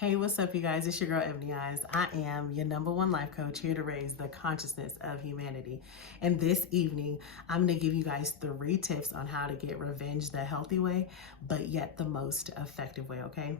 Hey, what's up, you guys? It's your girl, Ebony Eyes. I am your #1 life coach here to raise the consciousness of humanity. And this evening, I'm going to give you guys 3 tips on how to get revenge the healthy way, but yet the most effective way, okay?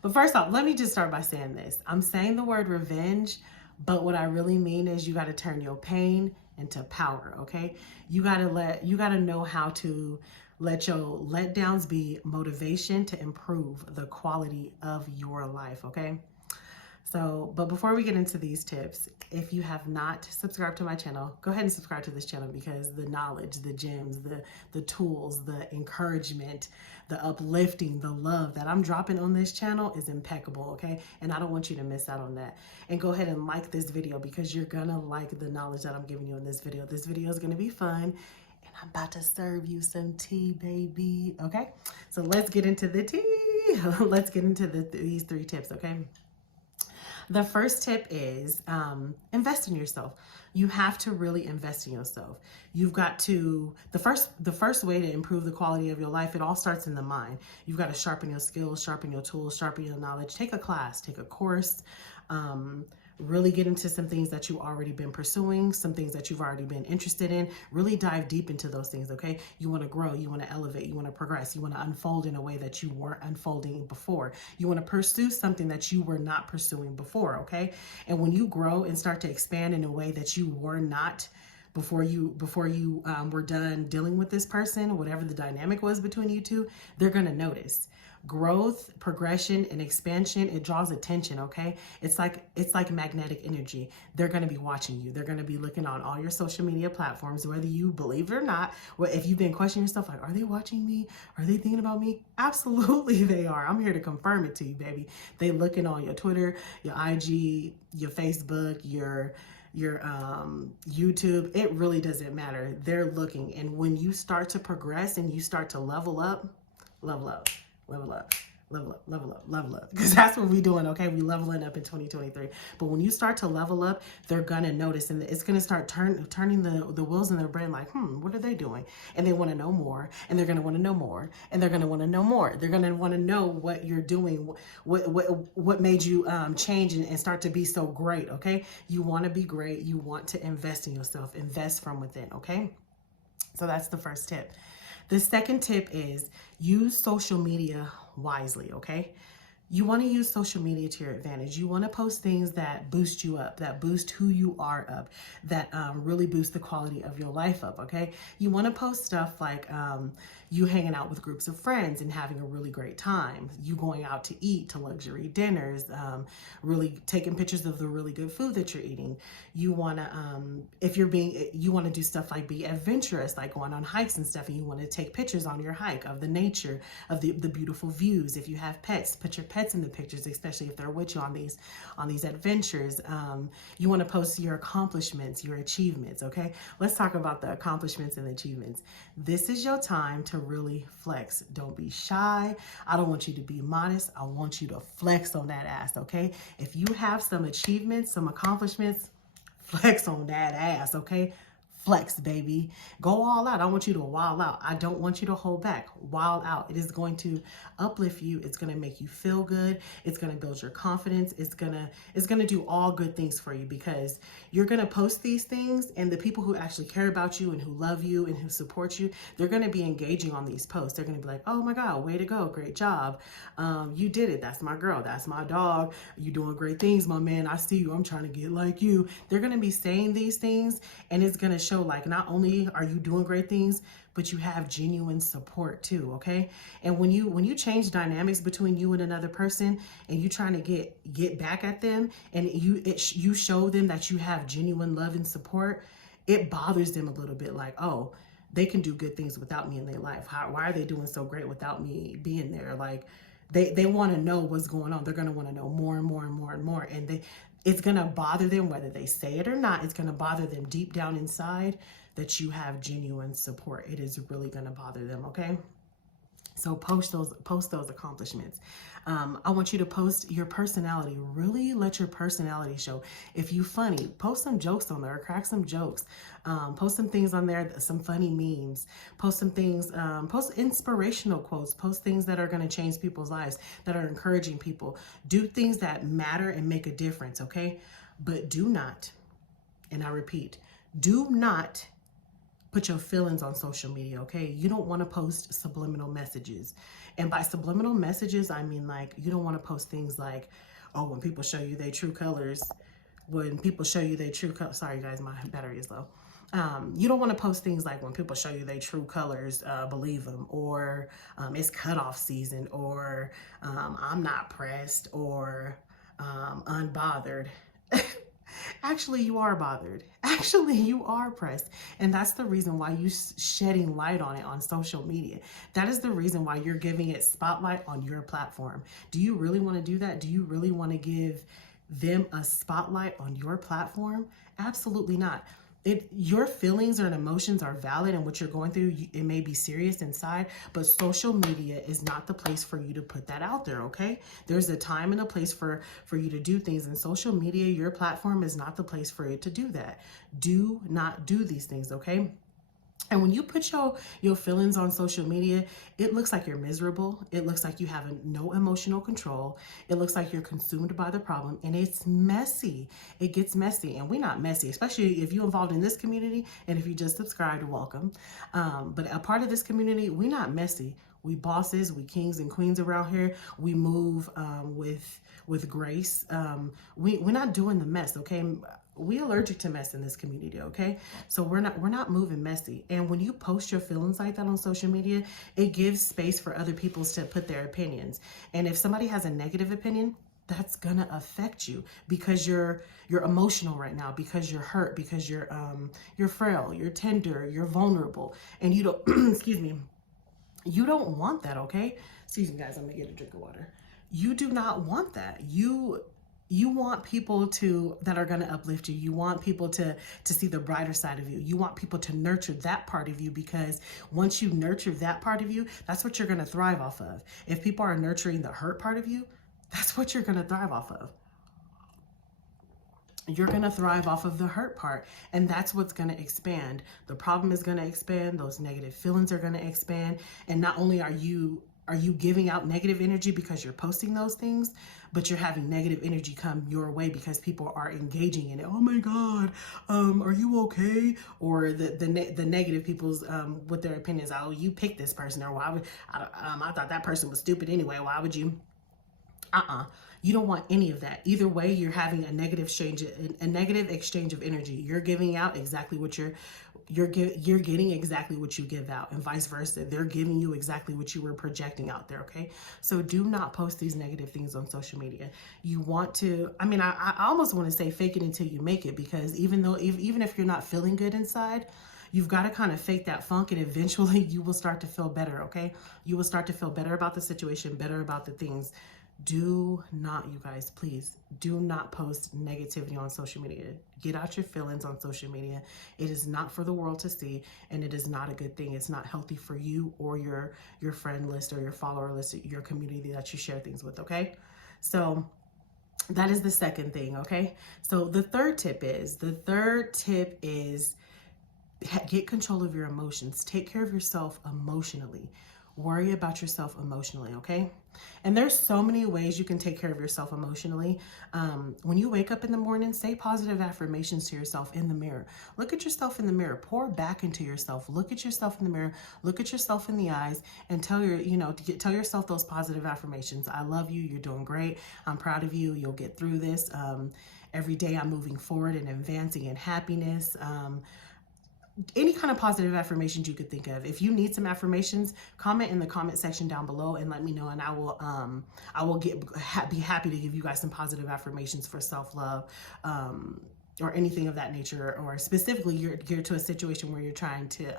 But first off, let me just start by saying this. I'm saying the word revenge, but what I really mean is you got to turn your pain into power, okay? You got to know how to let your letdowns be motivation to improve the quality of your life, okay? So, but before we get into these tips, if you have not subscribed to my channel, go ahead and subscribe to this channel because the knowledge, the gems, the tools, the encouragement, the uplifting, the love that I'm dropping on this channel is impeccable, okay? And I don't want you to miss out on that. And go ahead and like this video because you're gonna like the knowledge that I'm giving you in this video. This video is gonna be fun. I'm about to serve you some tea, baby. Okay, so let's get into the tea. Let's get into these 3 tips, okay? The first tip is invest in yourself. You have to really invest in yourself. You've got to, the first way to improve the quality of your life, it all starts in the mind. You've got to sharpen your skills, sharpen your tools, sharpen your knowledge. Take a class, take a course, really get into some things that you've already been pursuing, some things that you've already been interested in. Really dive deep into those things, okay? You want to grow, you want to elevate, you want to progress, you want to unfold in a way that you weren't unfolding before. You want to pursue something that you were not pursuing before, okay? And when you grow and start to expand in a way that you were not before you were done dealing with this person, whatever the dynamic was between you two, they're going to notice. Growth, progression, and expansion, it draws attention, okay? It's like magnetic energy. They're going to be watching you. They're going to be looking on all your social media platforms, whether you believe it or not. Or if you've been questioning yourself, like, are they watching me? Are they thinking about me? Absolutely they are. I'm here to confirm it to you, baby. They looking on your Twitter, your IG, your Facebook, your YouTube. It really doesn't matter. They're looking. And when you start to progress and you start to level up, level up, level up, level up, level up, level up. Because that's what we're doing, okay? We leveling up in 2023. But when you start to level up, they're gonna notice, and it's gonna start turning the wheels in their brain like, what are they doing? And they wanna know more, and they're gonna wanna know more, and they're gonna wanna know more. They're gonna wanna know what you're doing, what made you change and start to be so great, okay? You wanna be great, you want to invest in yourself, invest from within, okay? So that's the first tip. The second tip is use social media wisely, okay? You want to use social media to your advantage. You want to post things that boost you up, that boost who you are up, that really boost the quality of your life up, okay? You want to post stuff like you hanging out with groups of friends and having a really great time, you going out to eat, to luxury dinners, really taking pictures of the really good food that you're eating. You want to, you want to do stuff like be adventurous, like going on hikes and stuff, and you want to take pictures on your hike of the nature, of the beautiful views. If you have pets, put your pets in the pictures, especially if they're with you on these adventures. You want to post your accomplishments, your achievements, okay? Let's talk about the accomplishments and the achievements. This is your time to really flex. Don't be shy. I don't want you to be modest. I want you to flex on that ass, okay? If you have some achievements, some accomplishments, flex on that ass, okay? Flex, baby. Go all out. I want you to wild out. I don't want you to hold back. Wild out. It is going to uplift you. It's going to make you feel good. It's going to build your confidence. It's going to do all good things for you because you're going to post these things, and the people who actually care about you and who love you and who support you, they're going to be engaging on these posts. They're going to be like, oh my God, way to go. Great job. You did it. That's my girl. That's my dog. You doing great things, my man. I see you. I'm trying to get like you. They're going to be saying these things, and it's going to show like not only are you doing great things, but you have genuine support too, okay? And when you change dynamics between you and another person, and you trying to get back at them, and you show them that you have genuine love and support, it bothers them a little bit, like, oh, they can do good things without me in their life. Why are they doing so great without me being there? Like they want to know what's going on. They're going to want to know more and more and more and more, and it's going to bother them whether they say it or not. It's going to bother them deep down inside that you have genuine support. It is really going to bother them, okay? So post those accomplishments. I want you to post your personality. Really let your personality show. If you funny, post some jokes on there, or crack some jokes. Post some things on there, some funny memes. Post some things, post inspirational quotes. Post things that are going to change people's lives, that are encouraging people. Do things that matter and make a difference, okay? But do not, and I repeat, do not put your feelings on social media, okay? You don't want to post subliminal messages. And by subliminal messages, I mean like, you don't want to post things like, oh, when people show you their true colors, sorry guys, my battery is low. You don't want to post things like, when people show you their true colors, believe them, or it's cutoff season, or I'm not pressed, or unbothered. Actually, you are bothered. Actually, you are pressed. And that's the reason why you shedding light on it on social media. That is the reason why you're giving it spotlight on your platform. Do you really want to do that? Do you really want to give them a spotlight on your platform? Absolutely not. Your feelings and emotions are valid, and what you're going through, it may be serious inside, but social media is not the place for you to put that out there, okay? There's a time and a place for you to do things, and social media, your platform, is not the place for it to do that. Do not do these things, okay? And when you put your feelings on social media, it looks like you're miserable. It looks like you have no emotional control. It looks like you're consumed by the problem, and it's messy. It gets messy, and we're not messy, especially if you're involved in this community, and if you just subscribed, welcome. But a part of this community, we're not messy. We bosses, we kings and queens around here. We move with grace. We're not doing the mess, okay? We allergic to mess in this community, okay? So we're not moving messy. And when you post your feelings like that on social media, it gives space for other people to put their opinions. And if somebody has a negative opinion, that's gonna affect you, because you're emotional right now, because you're hurt, because you're frail, you're tender, you're vulnerable, and you don't excuse me, you don't want that, okay? Excuse me guys, I'm gonna get a drink of water. You do not want that. You want people that are going to uplift you. You want people to see the brighter side of you. You want people to nurture that part of you, because once you nurture that part of you, that's what you're going to thrive off of. If people are nurturing the hurt part of you, that's what you're going to thrive off of. You're going to thrive off of the hurt part, and that's what's going to expand. The problem is going to expand. Those negative feelings are going to expand. And not only are you giving out negative energy because you're posting those things, but you're having negative energy come your way because people are engaging in it. Oh my God, are you okay? Or the negative people's with their opinions. Oh, you picked this person, or why would I thought that person was stupid anyway. Why would you? You don't want any of that. Either way, you're having a negative exchange of energy. You're giving out exactly what you're getting exactly what you give out, and vice versa. They're giving you exactly what you were projecting out there, okay? So do not post these negative things on social media. You want to, I almost want to say fake it until you make it, because even if you're not feeling good inside, you've got to kind of fake that funk, and eventually you will start to feel better, okay? You will start to feel better about the situation, better about the things. Do not, you guys, please, do not post negativity on social media. Get out your feelings on social media. It is not for the world to see, and it is not a good thing. It's not healthy for you or your friend list or your follower list, your community that you share things with, okay? So that is the second thing, okay? So the third tip is get control of your emotions. Take care of yourself emotionally. Worry about yourself emotionally, okay? And there's so many ways you can take care of yourself emotionally. When you wake up in the morning, say positive affirmations to yourself in the mirror. Look at yourself in the mirror. Pour back into yourself. Look at yourself in the mirror. Look at yourself in the eyes, and tell yourself those positive affirmations. I love you. You're doing great. I'm proud of you. You'll get through this. Every day I'm moving forward and advancing in happiness. Any kind of positive affirmations you could think of. If you need some affirmations, comment in the comment section down below and let me know, and I will be happy to give you guys some positive affirmations for self-love, or anything of that nature, or specifically you're geared to a situation where you're trying to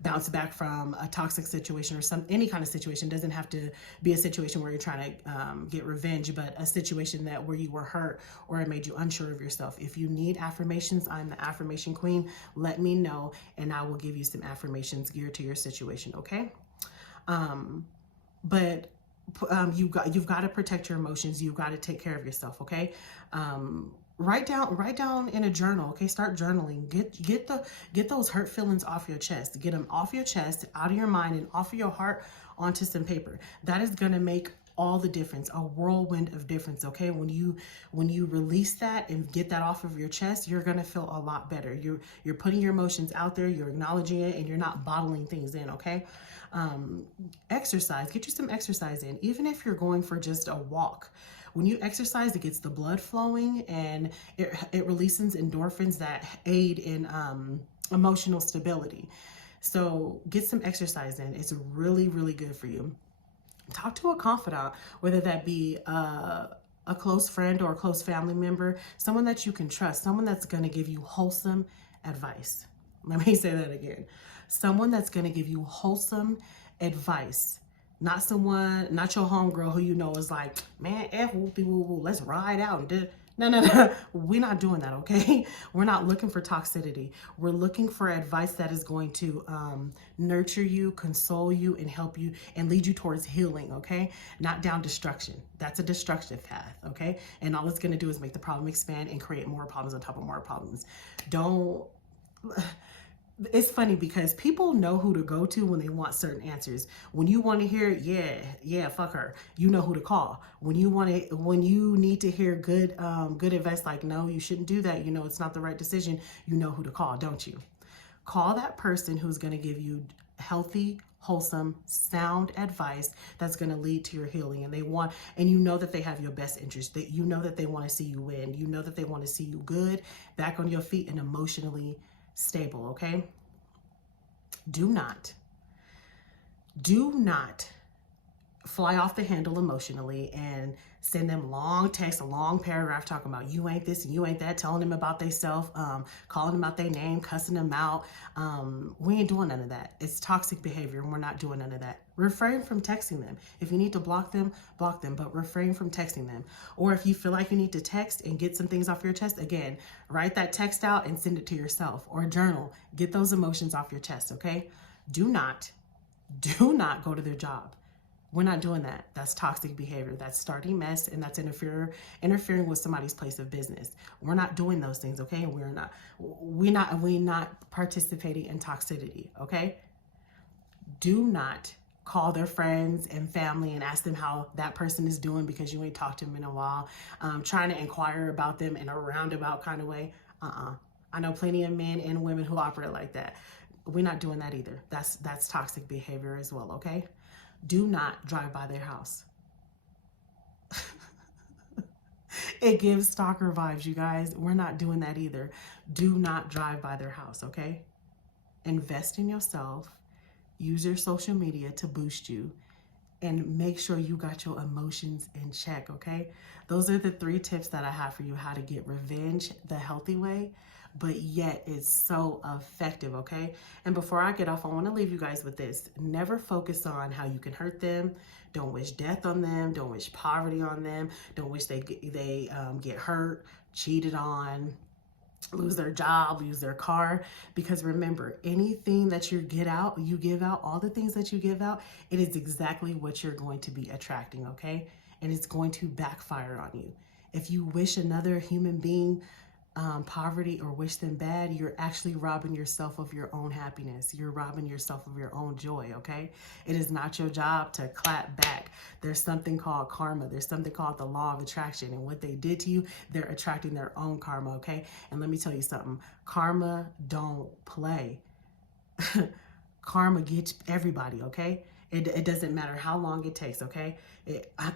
bounce back from a toxic situation, or any kind of situation. It doesn't have to be a situation where you're trying to get revenge, but a situation where you were hurt or it made you unsure of yourself. If you need affirmations, I'm the affirmation queen. Let me know, and I will give you some affirmations geared to your situation, okay? But you've got to protect your emotions. You've got to take care of yourself. Okay. Write down in a journal. Okay. Start journaling. Get those hurt feelings off your chest. Get them off your chest, out of your mind, and off of your heart onto some paper. That is going to make all the difference, a whirlwind of difference. Okay. When you release that and get that off of your chest, you're going to feel a lot better. You're putting your emotions out there, you're acknowledging it, and you're not bottling things in. Okay. Exercise, get you some exercise in, even if you're going for just a walk. When you exercise, it gets the blood flowing, and it releases endorphins that aid in emotional stability. So get some exercise in. It's really, really good for you. Talk to a confidant, whether that be a close friend or a close family member, someone that you can trust, someone that's going to give you wholesome advice. Let me say that again. Someone that's going to give you wholesome advice. Not someone, not your homegirl who you know is like, man, F whoopie woo woo, let's ride out. No. We're not doing that, okay? We're not looking for toxicity. We're looking for advice that is going to nurture you, console you, and help you and lead you towards healing, okay? Not down destruction. That's a destructive path, okay? And all it's going to do is make the problem expand and create more problems on top of more problems. Don't... It's funny because people know who to go to when they want certain answers. When you want to hear, yeah, fuck her, you know who to call. When you need to hear good advice, like, no, you shouldn't do that, you know, it's not the right decision, you know who to call, don't you? Call that person who's going to give you healthy, wholesome, sound advice that's going to lead to your healing. And you know that they have your best interest, that you know that they want to see you win. You know that they want to see you good, back on your feet, and emotionally stable, okay? Do not fly off the handle emotionally and send them long text, a long paragraph talking about you ain't this and you ain't that, telling them about themselves, calling them out their name, cussing them out. We ain't doing none of that. It's toxic behavior, and we're not doing none of that. Refrain from texting them. If you need to block them, but refrain from texting them. Or if you feel like you need to text and get some things off your chest, again, write that text out and send it to yourself, or journal. Get those emotions off your chest, okay? Do not go to their job. We're not doing that. That's toxic behavior. That's starting mess, and that's interfering with somebody's place of business. We're not doing those things, okay? And we're not participating in toxicity, okay? Do not call their friends and family and ask them how that person is doing because you ain't talked to them in a while. Trying to inquire about them in a roundabout kind of way. I know plenty of men and women who operate like that. We're not doing that either. That's toxic behavior as well, okay? Do not drive by their house. It gives stalker vibes, you guys. We're not doing that either. Do not drive by their house, okay? Invest in yourself. Use your social media to boost you, and make sure you got your emotions in check, okay? Those are the 3 tips that I have for you, how to get revenge the healthy way, but yet it's so effective, okay? And before I get off, I want to leave you guys with this. Never focus on how you can hurt them. Don't wish death on them. Don't wish poverty on them. Don't wish they get hurt, cheated on, lose their job, lose their car. Because remember, anything that you give out, all the things that you give out, it is exactly what you're going to be attracting, okay? And it's going to backfire on you. If you wish another human being poverty or wish them bad, you're actually robbing yourself of your own happiness. You're robbing yourself of your own joy, okay? It is not your job to clap back. There's something called karma. There's something called the law of attraction. And what they did to you, they're attracting their own karma, okay? And let me tell you something. Karma don't play. Karma gets everybody, okay? It doesn't matter how long it takes, okay?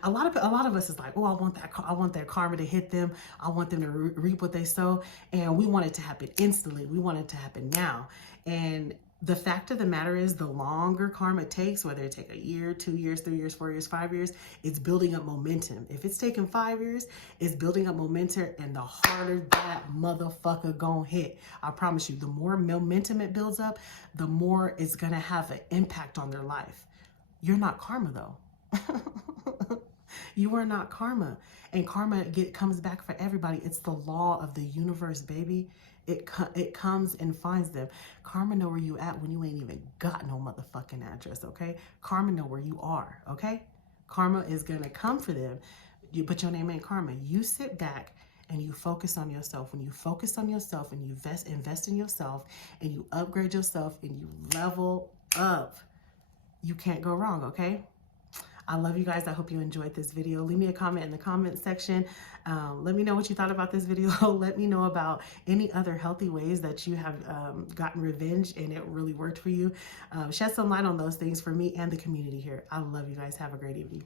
A lot of us is like, oh, I want that karma to hit them. I want them to reap what they sow, and we want it to happen instantly. We want it to happen now. And the fact of the matter is, the longer karma takes, whether it take a year, 2 years, 3 years, 4 years, 5 years, it's building up momentum. If it's taking 5 years, it's building up momentum, and the harder that motherfucker gonna hit. I promise you, the more momentum it builds up, the more it's gonna have an impact on their life. You're not karma, though. You are not karma. And karma comes back for everybody. It's the law of the universe, baby. It comes and finds them. Karma know where you at when you ain't even got no motherfucking address, okay? Karma know where you are, okay? Karma is going to come for them. But your name ain't karma. You sit back and you focus on yourself. When you focus on yourself and you invest in yourself and you upgrade yourself and you level up, you can't go wrong, okay? I love you guys. I hope you enjoyed this video. Leave me a comment in the comment section. Let me know what you thought about this video. Let me know about any other healthy ways that you have gotten revenge and it really worked for you. Shed some light on those things for me and the community here. I love you guys. Have a great evening.